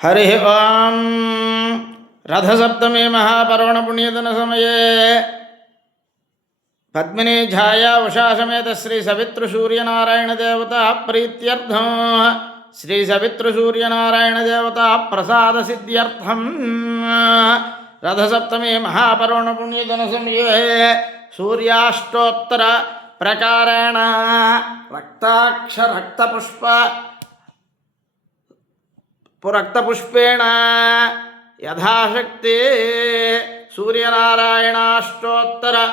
हरिः ॐ रथसप्तमी महापर्वणपुण्यदिनसमये। पद्मिनी छाया उषासमेत श्रीसवितृसूर्यनारायणदेवता प्रीत्यर्थं। श्रीसवितृसूर्यनारायणदेवता प्रसादसिद्ध्यर्थं रथसप्तमी महापर्वणपुण्यदिनसमये सूर्याष्टोत्तरप्रकारेण रक्ताक्षरक्तपुष्प పురక్తపుష్పేణ యథాశక్తి సూర్యనారాయణాష్టోత్తర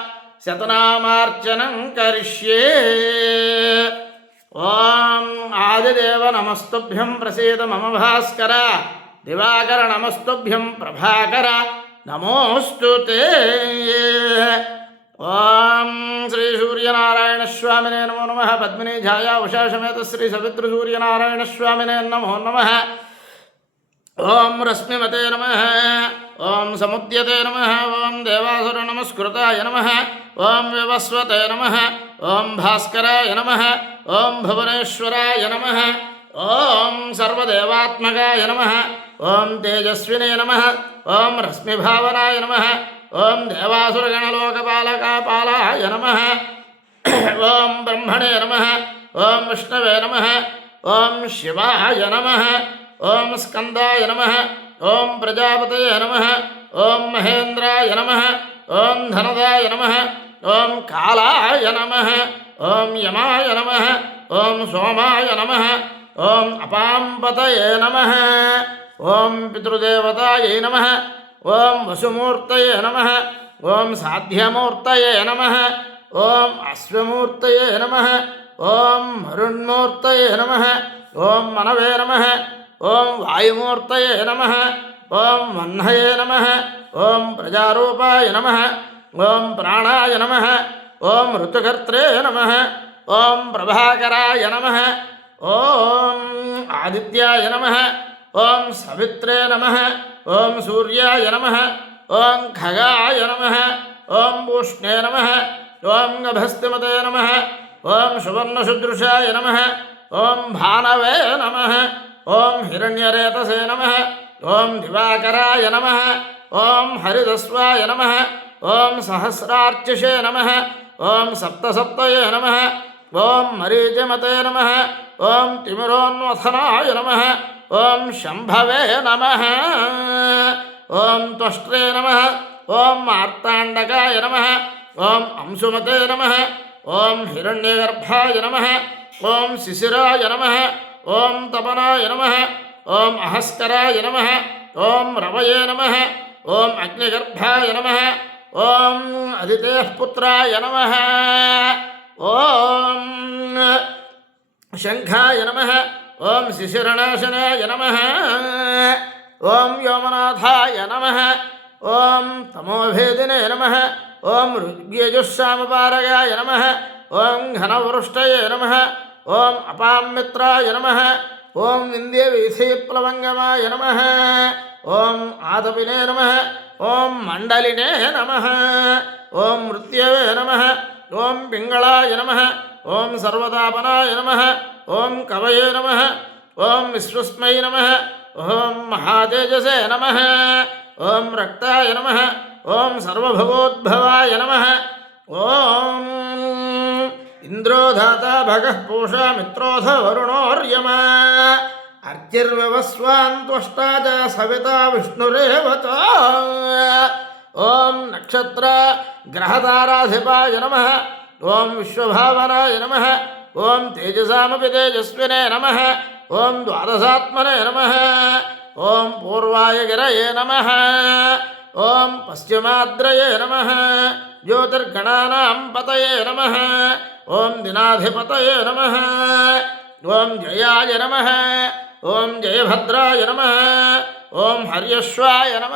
శతనామార్చనం కరిష్యే ఓం ఆదిదేవ నమస్తుభ్యం ప్రసీద మమ భాస్కర దివాకర నమస్తుభ్యం ప్రభాకర నమోస్తు ఓం శ్రీ సూర్యనారాయణ స్వామినే నమో నమ పద్మిని ఛాయా ఉషా శ్రీ సవితృ సూర్యనారాయణ స్వామినే నమో నమ ಓಂ ರಶ್ಮಿಮತೆ ನಮಃ ಓಂ ಸಮುದ್ಯತೆ ನಮಃ ಓಂ ದೇವಾಸುರ ನಮಸ್ಕೃತಾಯ ನಮಃ ಓಂ ವಿವಸ್ವತೆ ನಮಃ ಓಂ ಭಾಸ್ಕರಾಯ ನಮಃ ಓಂ ಭುವನೇಶ್ವರಾಯ ನಮಃ ಓಂ ಸರ್ವದೇವಾತ್ಮಕಾಯ ನಮಃ ಓಂ ತೇಜಸ್ವಿನೇ ನಮಃ ಓಂ ರಶ್ಮಿಭಾವನಾಯ ನಮಃ ಓಂ ದೇವಾಸುರಗಣಲೋಕಪಾಲಕಾಪಾಲಾಯ ನಮಃ ಓಂ ಬ್ರಹ್ಮಣೇ ನಮಃ ಓಂ ವಿಷ್ಣವೇ ನಮಃ ಓಂ ಶಿವಾಯ ನಮಃ ओम स्कन्दाय नम ओं प्रजापत नम ओं महेन्द्राय नम ओं धनदाय नम ओं कालाय नम ओं यमाय नम ओं सोमाय नम ओं अपापत नम ओं पितृदेवताय नम ओं वसुमूर्तये नम ओं साध्यमूर्त नम ओं अश्वमूर्त नम ओं मरुण्मूर्तये नम ओं मनवे नम ओम वायुमूर्त नम ओं वह्नये नम ओं प्रजारूपाय नम ओं प्राणा नम ओं ऋतुकर्े नम ओं प्रभाकराय नम ओं आदि नम ओं सवित्रे नम ओं सूर्याय नम ओं खगाय नम ओं पूष्णे नम ओं गभस्तिमते नम ओं सुवर्णसदृशाय नम ओं भानवे नम ஓம் ஹிரண்யரேதசே நம ஓம் திவாகராய நம ஓம் ஹரிதஸ்வாய நம ஓம் சஹசிரார்ச்சிஷே நம ஓம் சப்தசப்தயே நம ஓம் மரீஜமதே நம ஓம் திமிரோன்வசனாய நம ஓம் சம்பவே நம ஓம் துவஷ்ட்ரே நம ஓம் மார்த்தாண்டகாய நம ஓம் அம்சுமதே நம ஓம் ஹிரண்யகர்பாய நம ஓம் சிசிராய நம ಓಂ ತಪನಾಯ ನಮಃ ಓಂ ಅಹಸ್ಕರಾಯ ನಮಃ ಓಂ ರವಯೇ ನಮಃ ಓಂ ಅಗ್ನಿಗರ್ಭಾಯ ನಮಃ ಓಂ ಅದಿತೇಃ ಪುತ್ರಾಯ ನಮಃ ಓಂ ಶಂಖಾಯ ನಮಃ ಓಂ ಶಿಶಿರನಾಶನಾಯ ನಮಃ ಓಂ ವ್ಯೋಮನಾಥಾಯ ನಮಃ ಓಂ ತಮೋಭೇದಿನೇ ನಮಃ ಓಂ ಋಗ್ಯಜುಸ್ಸಾಮಪಾರಗಾಯ ನಮಃ ಓಂ ಘನವೃಷ್ಟಯೇ ನಮಃ ஓம் அபாமித்ராய நம ஓம் இந்திய விசைப்ளவங்கமாய நம ஓம் ஆதபினே நம ஓம் மண்டலினே நம ஓம் மிருத்யவே நம ஓம் பிங்களாய நம ஓம் சர்வதாபனாய நம ஓம் கவயே நம ஓம் விஸ்வஸ்மை நம ஓம் மகாதேஜசே நம ஓம் ரக்தாய நம ஓம் சர்வபகோத்பவாய நம ஓம் इंद्रोधाता भगः पूषा मित्रोऽथ वरुणोर्यम। अर्चिर्ववस्वान्त्वष्टा सविता विष्णुरेव च। ॐ नक्षत्र ग्रहताराधिपाय नमः। ॐ विश्वभावनाय नमः। ॐ तेजसामपि तेजस्विने नमः। ॐ द्वादशात्मने नमः। ॐ पूर्वाय गिरये नमः। ॐ पश्चिमाद्रये नमः। ज्योतिर्गणानां पतये नमः। ஓம் தினாதிபதய நம ஓம் ஜயாய நம ஓம் ஜெயபத்ராய நம ஓம் ஹரியஸ்வாய நம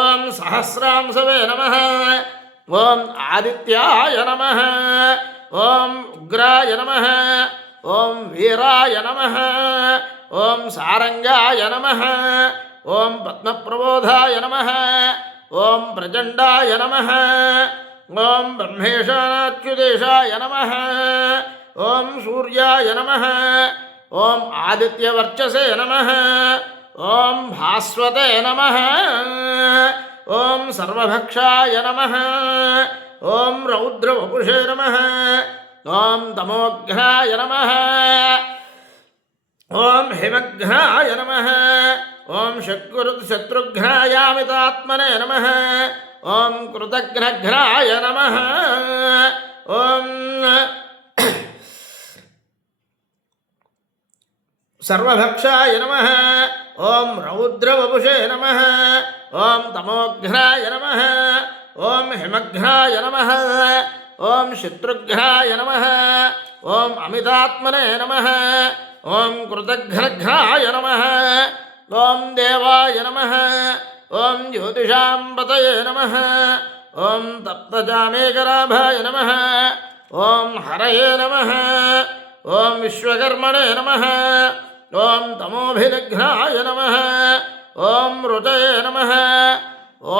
ஓம் சஹசிராம்சவே நம ஓம் ஆதித்யாய நம ஓம் உக்ராய நம ஓம் வீராய நம ஓம் சாரங்காய நம ஓம் பத்மபிரபோதாய நம ஓம் பிரஜண்டாய நம ओं ब्रह्मेशानाच्युदेशाय नमः। ओं सूर्याय नमः। ओं आदित्यवर्चसे नमः। ओं भास्वते नमः। ओं सर्वभक्षाय नमः। ओं रौद्रवपुषे नमः। ओं तमोघ्नाय नमः। ओं हिमघ्नाय नमः। ओं शत्रुघ्नायामितात्मने नमः। ॐ नमः। ॐ सर्वभक्षाय नमः। ॐ रौद्रवपुषे नमः। ॐ तमोघ्नाय नमः। ॐ हिमघ्नाय नमः। ॐ शत्रुघ्नाय नमः। ॐ अमितात्मने नमः। ॐ कृतघ्नघ्नाय नमः। ॐ देवाय नमः। ॐ ज्योतिषां नमः ॐ तप्तजामेकराभाय नमः ॐ हरये नमः ॐ विश्वकर्मणे नमः ॐ तमोभिनिघ्नाय नमः ॐ ऋतये नमः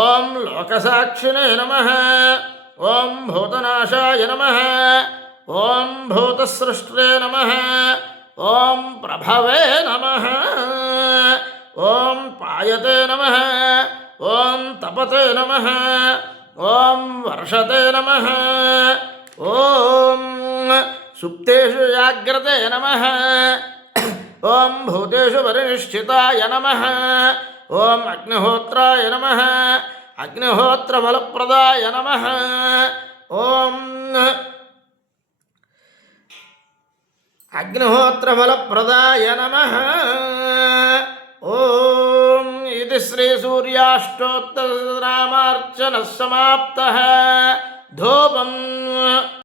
ॐ लोकसाक्षिणे नमः ॐ भूतनाशाय नमः ॐ भूतसृष्टे नमः ॐ प्रभवे नमः ॐ पायते नमः ॐ तपते नमः। ॐ वर्षते नमः। ॐ सुप्तेषु जाग्रते नमः। ॐ भूतेषु परिनिष्ठिताय नमः। ॐ अग्निहोत्राय नमः। अग्निहोत्रफलप्रदाय नमः। ॐ अग्निहोत्रफलप्रदाय नमः। ॐ इति श्रीसूर्याष्टोत्तरनामार्चनः समाप्तः। धूपम्।